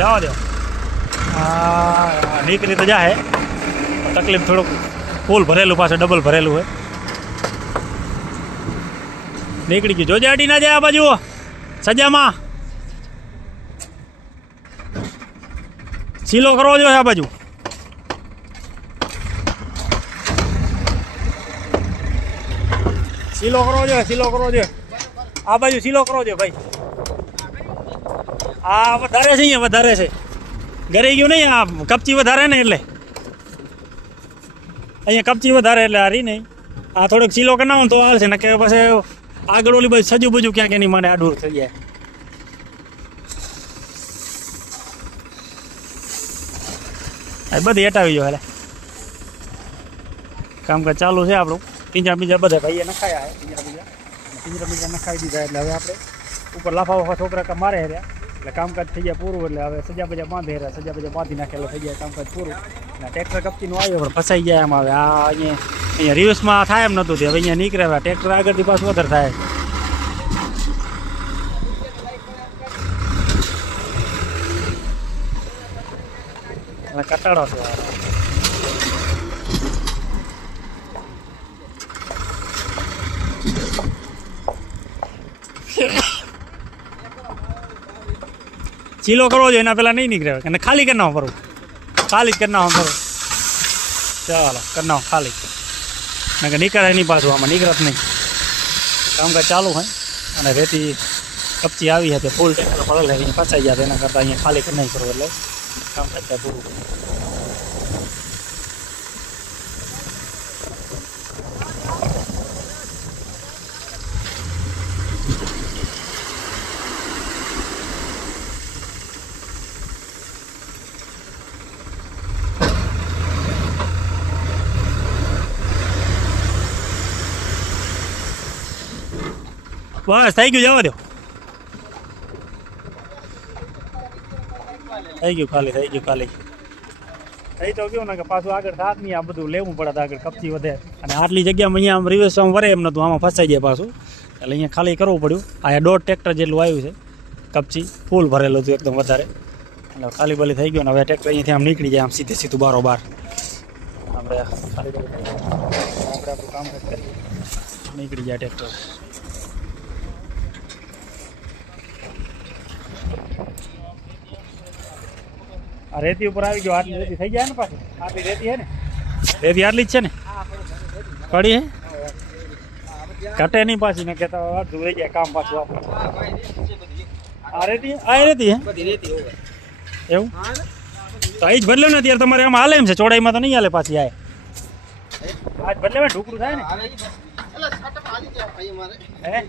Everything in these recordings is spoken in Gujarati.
જવા દો હા નીકળી તો જાહે તકલીફ થોડુંક ફૂલ ભરેલું પાછું ડબલ ભરેલું હોય નીકળી ગયું જોજે અડી ના જાય આ બાજુ સજામાં સીલો કરવો જોઈએ આ બાજુ સીલો કરવો જોઈએ સીલો કરવો જોઈએ આ બાજુ સીલો કરવો જોઈએ ભાઈ આ વધારે છે અહીંયા વધારે છે ઘરે ગયું નહીં આ કપચી વધારે ને એટલે અહીંયા કપચી વધારે એટલે હારી નહીં આ થોડોક ચીલો કરાવો તો હાલ છે ને કે પછી આગળ ઓલી બધું સજુ બજુ ક્યાંક એની માટે આડું થઈ જાય બધી હટાવી જો હાલે કામકાજ ચાલુ છે આપણું પીંજા બીજા બધા ભાઈએ નખાયા પીંજા બીજા પીંજરા બીજા નખાઈ દીધા એટલે હવે આપણે ઉપર લાફા વાફા છોકરા કા મારે રહ્યા એટલે કામકાજ થઈ જાય પૂરું એટલે હવે સજા બજા બાંધે રહ્યા સજા બજા બાંધી નાખે થઈ જાય કામકાજ પૂરું અને ટ્રેક્ટર કપચીનું આવ્યો પણ ફસાઈ ગયા એમ હવે આ અહીંયા અહીંયા રિવ્યુસમાં થાય એમ નહોતું હવે અહીંયા નીકળે હવે ટ્રેક્ટર આગળથી પાછું વધારે થાય કટાડો છે ચીલો કરવો જોઈએ એના પહેલાં નહીં નીકળે અને ખાલી કરી નાખો ફરવું ખાલી કરી નાખો ફરવું ચાલો કરી નાખો ખાલી કે નીકળે નહીં પાછું આમાં નીકળત નહીં કામકાજ ચાલુ હોય અને રેતી કપચી આવી હતી ફૂલ ટેકરો પડેલ પાછા ગયા એના કરતાં અહીંયા ખાલી કરી નહીં કરવું એટલે કામકાજ પૂરું બસ થઈ ગયું જવા દો થઈ ગયું ખાલી થઈ ગયું ખાલી થઈ તો ગયું ને કે પાછું આગળ થાત નહીં આ બધું લેવું પડે આગળ કપચી વધે અને આટલી જગ્યામાં અહીંયા આમ રિવર્સ આમ વરે એમ નતું આમાં ફસાઈ જાય પાછું એટલે અહીંયા ખાલી કરવું પડ્યું આ દોઢ ટ્રેક્ટર જેટલું આવ્યું છે કપચી ફૂલ ભરેલું હતું એકદમ વધારે એટલે ખાલી બલી થઈ ગયું ને હવે ટ્રેક્ટર અહીંથી આમ નીકળી જાય આમ સીધે સીધું બારો બાર આપણે આપણે આપણું કામ નીકળી જાય ટ્રેક્ટર आ रेती ऊपर आ गई हो आज रेती થઈ ગયા ને પાછો આ રેતી હે ને રેતી આલી જ છે ને પડી હે કટે ની પાછી ન કેતા આ દુ રહી ગયા કામ પાછો આ રેતી આ રેતી હે બધી રેતી હોય એવું તો આજ ભરલો ને તયર તમારે આમ આલે એમ છે ચોડાઈ માં તો નહી આલે પાછી આ આજ ભરને મે ઢુકડું થાય ને અલ સટ પાલી જાય ભાઈ મારે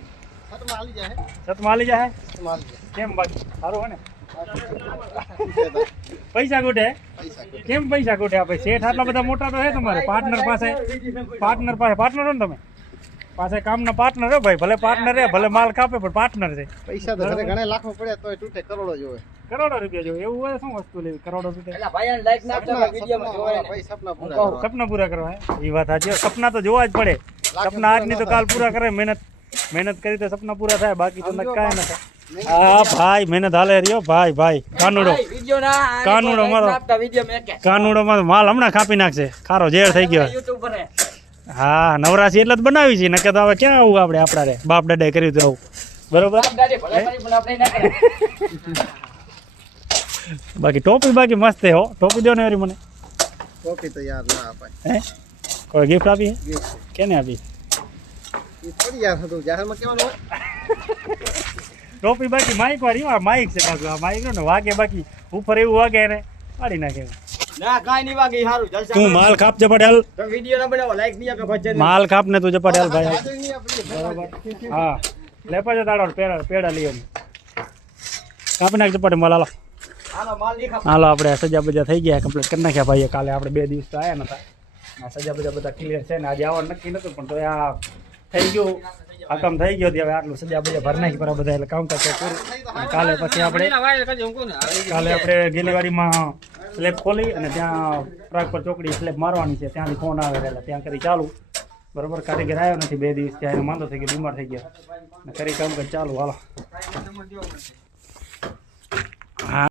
पैसा गोटे केम पैसा गोटे आप सेठ आटला बता मोटा तो है तुम्हारे पार्टनर पास पार्टनर पास पार्टनर हो तुम्हें पासे काम ना पार्टनर है भाई भले पार्टनर है भले माल कापे पर पार्टनर है पैसा तो घरे घणे लाखो पड़े तो टूटे करोड़ो जो है करोड़ो रुपया जो है वो है सब वस्तु ले करोड़ो रुपया अल्लाह भाई ने लाइक ना करना वीडियो में जो है भाई सपना पूरा सपना पूरा करवाए ये बात आज सपना तो जोवाज पड़े सपना आज नहीं तो कल पूरा करे मेहनत મહેનત કરી તો સપના પૂરા થાય બાકી તો નક્કા ન થાય હા ભાઈ મહેનત હાલે રહ્યો ભાઈ ભાઈ કાનુડો કાનુડો મારો કાનુડો મારો માલ હમણાં કાપી નાખશે ખારો ઝેર થઈ ગયો હા નવરાશી એટલે જ બનાવી છે નકે તો હવે ક્યાં આવું આપણે આપણા રે બાપ દાદાએ કર્યું તો આવું બરોબર બાકી ટોપી બાકી મસ્ત હો ટોપી દો ને મને ટોપી તો યાર ના અપાય હે કોઈ ગિફ્ટ આપી કેને આપી टोपी बाकी माइक वाली वा माइक से बाजू आ माइक नो वागे बाकी ऊपर ए हुआ गए ने पाड़ी ना के ना काई नहीं वागे हारू जल तू माल खाप जे पड़ल वीडियो ना बनाओ लाइक नहीं आपे खचे माल खाप ने तुझे पड़ल भाई हां ले पजे दाड़ो पेड़ पेड़ा लियो काप ना के पड़े माल आलो आलो माल लिखा आलो आपड़े सजा बजा થઈ ગયા કમ્પ્લીટ કરી નાખ્યા ભાઈ કાલે આપણે બે દિવસ તો આયા નતા આ સજા બજા બધા ક્લિયર છે ને આજે આવવાનું નક્કી નતું પણ તો આ થઈ ગયું આ કામ થઈ ગયો હવે આટલું સજા બધા ભર નાખી બરાબર બધા એટલે કામ કરશે કાલે પછી આપણે કાલે આપણે ગેલેવારીમાં સ્લેબ ખોલી અને ત્યાં પ્રાગ પર ચોકડી સ્લેબ મારવાની છે ત્યાંથી ફોન આવે એટલે ત્યાં કરી ચાલુ બરાબર કારીગર આવ્યો નથી બે દિવસ ત્યાં માંદો થઈ ગયો બીમાર થઈ ગયો કરી કામ કર ચાલુ હાલો